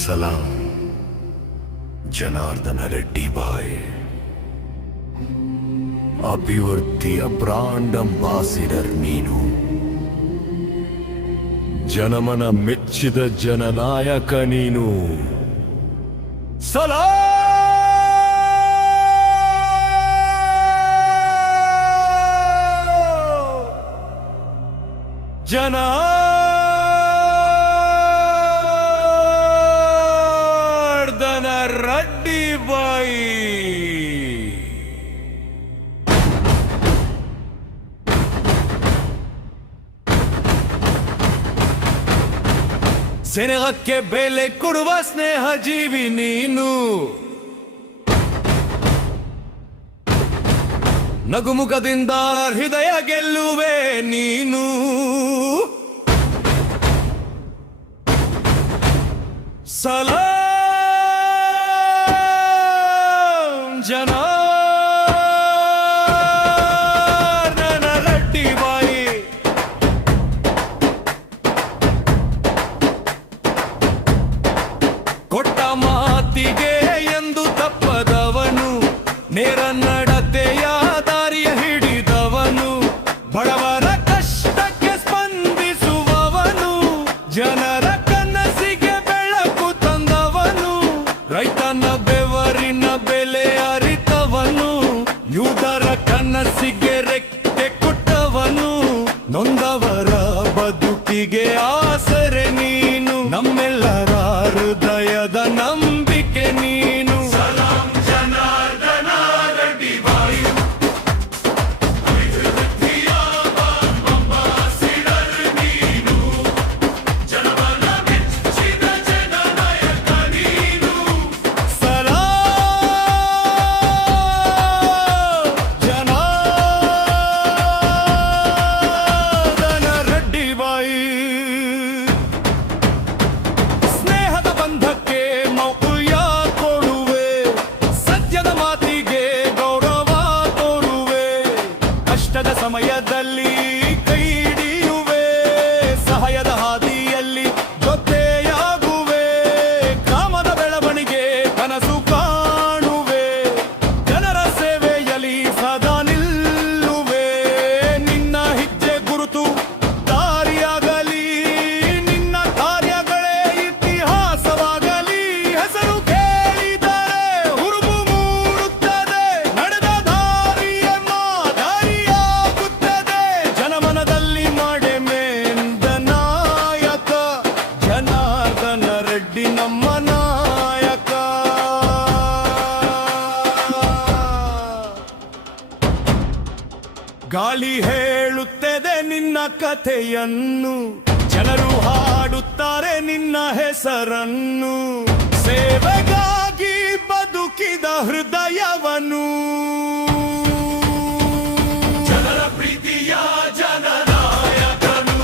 ಸಲಾಂ ಜನಾರ್ದನ ರೆಡ್ಡಿ ಬಾಯ್. ಅಭಿವೃದ್ಧಿಯ brand ambassador ನೀನು. ಜನಮನ ಮೆಚ್ಚಿದ ಜನನಾಯಕ ನೀನು. ಸಲಾಂ ಜನಾರ್ದನ ರೆಡ್ಡಿ ಬಾಯಿ. ಸ್ನೇಹಕ್ಕೆ ಬೆಲೆ ಕೊಡುವ ಸ್ನೇಹ ಜೀವಿ ನೀನು. ನಗುಮುಖದಿಂದ ಹೃದಯ ಗೆಲ್ಲುವೆ ನೀನು. ಸಲಾಂ ಜನಾರ್ದನ ರೆಡ್ಡಿ ಬಾಯಿ. ಕೊಟ್ಟ ಮಾತಿಗೆ ಎಂದು ತಪ್ಪದವನು, ನೇರ ನಡತೆಯ ದಾರಿಯ ಹಿಡಿದವನು, ಬಡವರ ಕಷ್ಟಕ್ಕೆ ಸ್ಪಂದಿಸುವವನು, ಜನರ ಕನಸಿಗೆ ಬೆಳಕು ತಂದವನು, ರೈತನ ಬೆವರಿನ ಬೆಲೆ ಅರಿತವನು, ಯುವಕರ ಕನಸಿಗೆ ರೆಕ್ಕೆ ಕೊಟ್ಟವನು, ನೊಂದವರ ಬದುಕಿಗೆ ಆಸರೆ ನೀನು, ನಮ್ಮೆಲ್ಲರ ಹೃದಯದ ನಂಬಿಕೆ ನೀನು. ಸಲಾಂ ಜನಾರ್ದನ ರೆಡ್ಡಿ ಬಾಯಿ. ಅಭಿವೃದ್ಧಿಯ ಅಂಬಾಸಿಡರ್ ನೀನು. ಜನಮನ ಮೆಚ್ಚಿದ ಜನನಾಯಕ ನೀನು. ಸಲಾಂ ಜನಾರ್ದನ ರೆಡ್ಡಿ ಬಾಯಿ. ಸ್ನೇಹದ ಬಂಧಕ್ಕೆ ಮೌಲ್ಯ ಕೊಡುವೆ, ಸತ್ಯದ ಮಾತಿಗೆ ಗೌರವ ತೋರುವೆ, ಕಷ್ಟದ ಸಮಯದಲ್ಲಿ ಕೈ ಹಿಡಿಯುವೆ, ಸಹಾಯದ ಹಾದಿಯಲ್ಲಿ ಜೊತೆಯಾಗುವೆ, ಗ್ರಾಮದ ಬೆಳವಣಿಗೆ ಕನಸು ಕಾಣುವೆ, ಜನರ ಸೇವೆಯಲ್ಲಿ ಸದಾ ನಿಲ್ಲುವೆ, ನಿನ್ನ ಹೆಜ್ಜೆ ಗುರುತು ದಾರಿಯಾಗಲಿ, ನಿನ್ನ ಕಾರ್ಯಗಳೇ ಇತಿಹಾಸವಾಗಲಿ, ಹೆಸರು ಕೇಳಿದರೆ ಹುರುಪು ಮೂಡುತ್ತದೆ, ನಡೆದ ದಾರಿಯ ಮಾದರಿಯಾಗುತ್ತದೆ, ಜನಮನದಲ್ಲಿ ಮಡೆಮೆಂದ ನಾಯಕ, ಜನಾರ್ದನ ರೆಡ್ಡಿ ನಮ್ಮ ನಾಯಕ. ಗಾಳಿ ಹೇಳುತ್ತದೆ ನಿನ್ನ ಕಥೆಯನ್ನು, ಜನರು ಹಾಡುತ್ತಾರೆ ನಿನ್ನ ಹೆಸರನ್ನು, ಸೇವೆಗಾಗಿ ಬದುಕಿದ ಹೃದಯವನ್ನು, ಜನರ ಪ್ರೀತಿಯ ಜನನಾಯಕನು,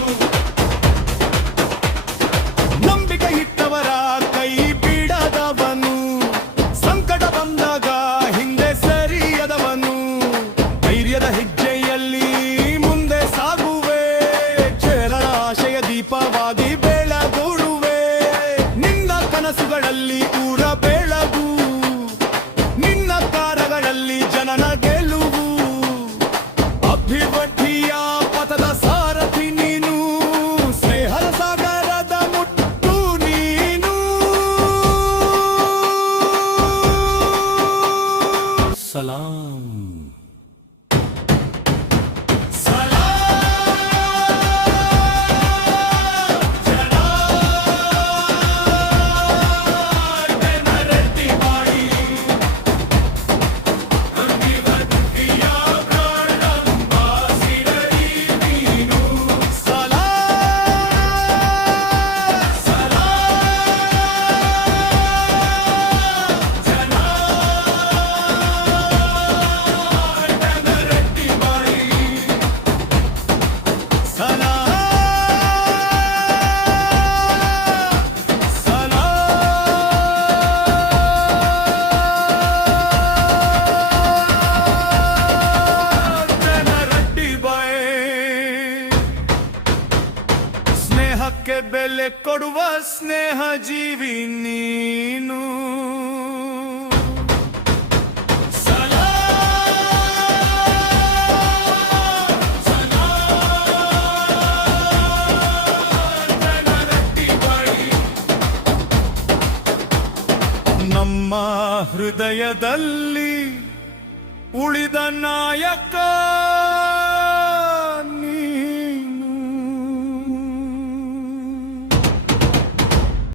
ನಂಬಿಕೆ ಇಟ್ಟವರ ಕೈ ಬಿಡದವನು, ಸಂಕಟ ಬಂದಾಗ ಹಿಂದೆ ಸರಿಯದವನು, ಧೈರ್ಯದ ಹೆಜ್ಜೆಯಲ್ಲಿ ಮುಂದೆ ಸಾಗುವೆ, ಜನರ ಆಶಯ ದೀಪವಾಗಿ ಬೆಳಗುಡುವೆ, ನಿನ್ನ ಕನಸುಗಳಲ್ಲಿ ಊರ ಬೆಳಗು, ನಿನ್ನ ಕಾರ್ಯಗಳಲ್ಲಿ ಜನನ ಸಹನಕ್ಕೆ ಬೆಲೆ ಕೊಡುವ ಸ್ನೇಹ ಜೀವಿ ನೀನು ನಮ್ಮ ಹೃದಯದಲ್ಲಿ ಉಳಿದ ನಾಯಕ